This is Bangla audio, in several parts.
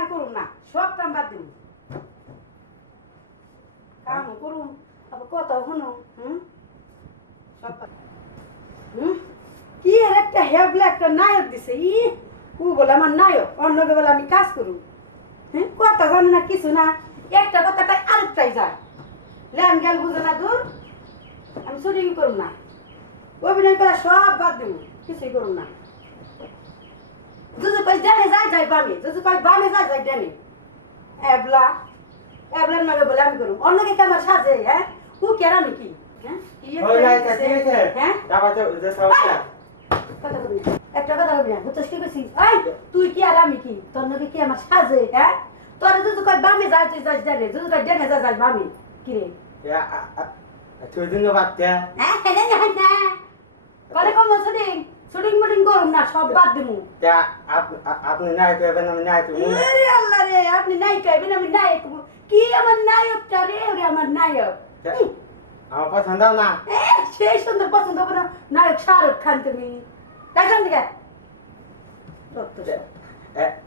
আর না, সব কাম বাদ কাম কত হুম? কি একটা হেবলে একটা নায়ক দিছে, ই? ও বলে আমার নায়ক অন্য বলে আমি কাজ করুম। হ্যাঁ কথা জানি না, কিছু না, একটা কথা তাই আরেকটাই যায়। ল্যান গেল বুঝে না দূর, আমি শুটিং করুম না। অভিনয় করা সব বাদ দেব কিছুই করুম না। যদি কই ডানে যায় যায় বামে যদি কই বামে যায় যায় ডানে এবলা এবলার নামে বলে আমি করুম অন্যকে কেমন সাজে হ্যাঁ ও কেরা নাকি হ্যাঁ কি একটা যে কথা বলবি না। না বুঝছিস কি করছিস তুই কি আর আমি কি তোর নাকি কি আমার সাজে হ্যাঁ তোর যদি কই বামে যায় তুই যাস ডানে যদি কই ডানে যায় যাস বামে কি রে তুই দিন বাচ্চা হ্যাঁ যায় না পরে কম শুটিং শুটিং মুটিং করুম না সব বাদ তা আপনি নাই করবেন আমি নাই তুমি আরে আল্লাহ রে আপনি নায়ক কইবেন আমি নায়ক কি আমার নায়কটা রে ওরে আমার নায়ক? আমার পছন্দ না। এ, সেই সুন্দর পছন্দ করে নায়ক শাহরুখ খান তুমি। জান দিকে?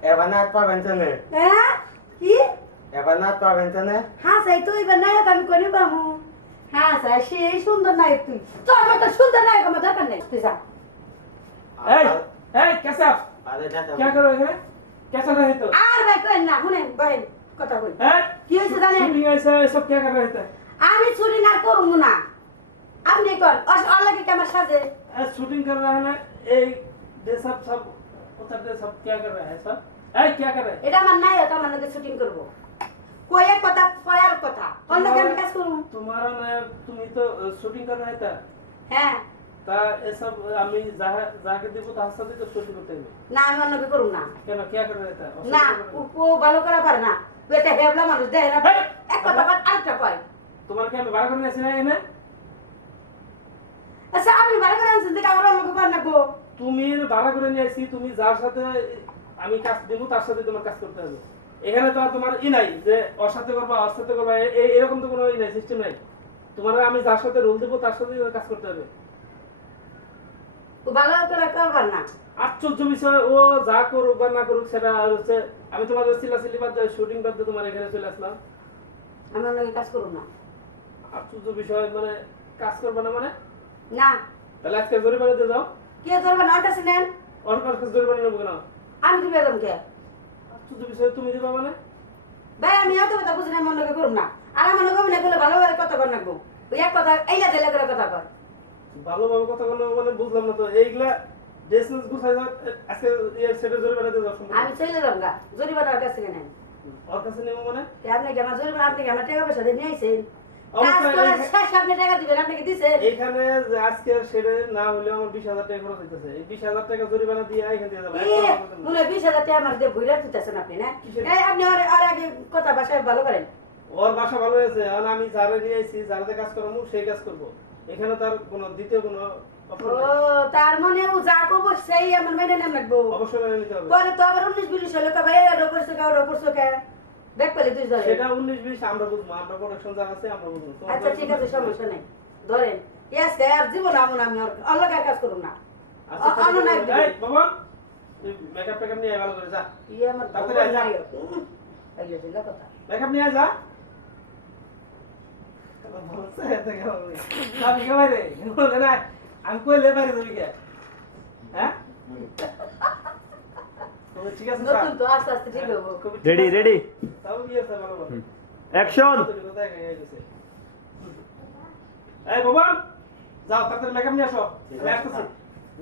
এবার না পাবেন তো হ্যাঁ কি? এবার পাবেন তো না হ্যাঁ সাই তুই এবার নায়ক আমি করি বামু হ্যাঁ স্যার সেই সুন্দর নায়ক তুই তোর মতো সুন্দর নায়ক আমার দরকার নেই। তুই যা। আমি শুটিং আর না। আপনি এটা নাই শুটিং কথা তোমার তুমি তো শুটিং কর হ্যাঁ। তা এসব আমি যাকে দিব সহ্য করতে হবে না আমি না। কেন? কে করে এটা? না ভালো করা পারে না। তুই এটা হেবলা মানুষ না। এক কথা বাদ আরেকটা কয়। তোমার কি আমি করে নিয়েছি না এনে? আচ্ছা আমি করে আনছি আমার তুমি ভাড়া করে নিয়েছি তুমি যার সাথে আমি কাজ দিব তার সাথে তোমার কাজ করতে হবে। এখানে তো আর তোমার ই নাই যে অসাথে করবা ওর করবা এরকম তো কোনো ই নাই সিস্টেম নাই। তোমার আমি যার সাথে রোল দেবো তার সাথে কাজ করতে হবে। ভালো করবার না আশ্চর্য বিষয় ও যা করুক বা না করুক সেটা হচ্ছে আমি তোমার সিলাসিলি বাদ শুটিং বাদ তোমার এখানে চলে আসলাম। আমি অন্যকে কাজ করব না। আশ্চর্য বিষয় মানে কাজ করবে না মানে? না। তাহলে আজকে জরিমানা দিয়ে যাও কে ধরবে না কাছে নেন। ওর কাছে জরিমানা নেব কেন? আমি দিবে একদম কে? আশ্চর্য বিষয় তুমি দিবা মানে? ভাই আমি অত কথা বুঝি না অন্যকে করব না। আর আমার লোক না করলে ভালোভাবে কথা কর নাকবো এক কথা এইলা দিলে করে কথা কর। ভালোভাবে কথা বলো মানে বুঝলাম না তো। এইগুলা গুছাই যাও আজকে এর সেটা দিয়ে যাও আমি চলে যাব গা। জরিমানা ওর কাছে নেন ওর কাছে নেব মানে? আপনি আমার টাকা পয়সা দিয়ে নিয়ে আইছেন? কাজ অবশ্যই করে এই- শেষ আপনি টাকা দিবেন আপনি কি দিছেন? এইখানে যে আজকে সেটা না হলেও আমার বিশ হাজার টাকা খরচ হইতেছে। এই বিশ হাজার টাকা জরিমানা দিয়ে এখান দিয়ে যাব। এ, বিশ হাজার টাকা আমার দিয়ে ভুইরা দিতেছেন আপনি না? আপনি আর আগে কথা বাসায় ভালো করেন। ওর বাসা ভালো হয়েছে। আর আমি যারা নিয়ে আইছি যারাতে কাজ করাবো সেই কাজ করব। এখানে তার কোনো দ্বিতীয় কোনো। তার মানে ও যা করব সেই আমার মেনে লাগবো। অবশ্যই মেনে নিতে হবে। পরে তো আবার উনিশ বিশ হলো কা ভাই এটা করছ কা ওটা করছ কা? ব্যাক পেলে তুই ধরে। সেটা উনিশ বিশ আমরা বুঝব আমরা প্রোডাকশন যারা আছে আমরা বুঝব। আচ্ছা ঠিক আছে সমস্যা নাই। ধরেন ইয়াস আর জীবন আমন আমি আর কাজ করুন না। আচ্ছা, বাবা মেকআপ টেকআপ নিয়ে ভালো করে যা। ইয়ে আমার তাড়াতাড়ি আয়, যা। কথা। মেকআপ নিয়ে যা বলছে, এত কেমন বলে? যাবি কে বাইরে? বলে না, আমি কইলে বাইরে যাবি কে? হ্যাঁ? তবে ঠিক আছে, নতুন যা। তো আস্তে আস্তে ঠিক হব খুবই ঠিক রেডি আছে। রেডি তাও কি আছে ভালো ভালো। অ্যাকশন তোর কোথায় গিয়ে গেছে? এই বাবা, যাও তাড়াতাড়ি মেকআপ নিয়ে আসো ঠিক আমি আছে, আসতেছি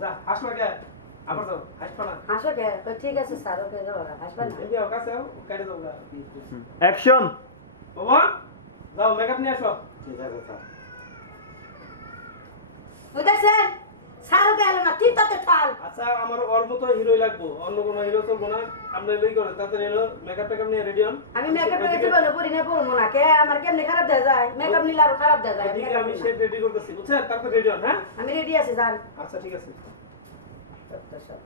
যা হাসবা কে আবার যাও হাসবা না হাসো কে কই ঠিক আছে স্যার ওকে যাও হাসবা না এমনি আমার কাছে আও, কেটে দাও গা। অ্যাকশন বাবা যাও মেকআপ নিয়ে আসো ঠিক আছে স্যার বুঝেছেন না ঠিক তাতে ঠাল। আচ্ছা আমার ওর মতো হিরোই লাগবো অন্য কোনো হিরো চলবো না। আপনি এলেই করেন তাড়াতাড়ি এলো মেকআপ টেকআপ নিয়ে রেডি হন। আমি মেকআপ করে জীবনে পরি না পড়ব না কে? আমার কেমনে খারাপ দেয়া যায়? মেকআপ নিলে আরও খারাপ দেয়া যায় আমি। সেট রেডি করতেছি বুঝছেন? তারপর রেডি হন হ্যাঁ? আমি রেডি আছি জান আচ্ছা ঠিক আছে। সত্য সত্য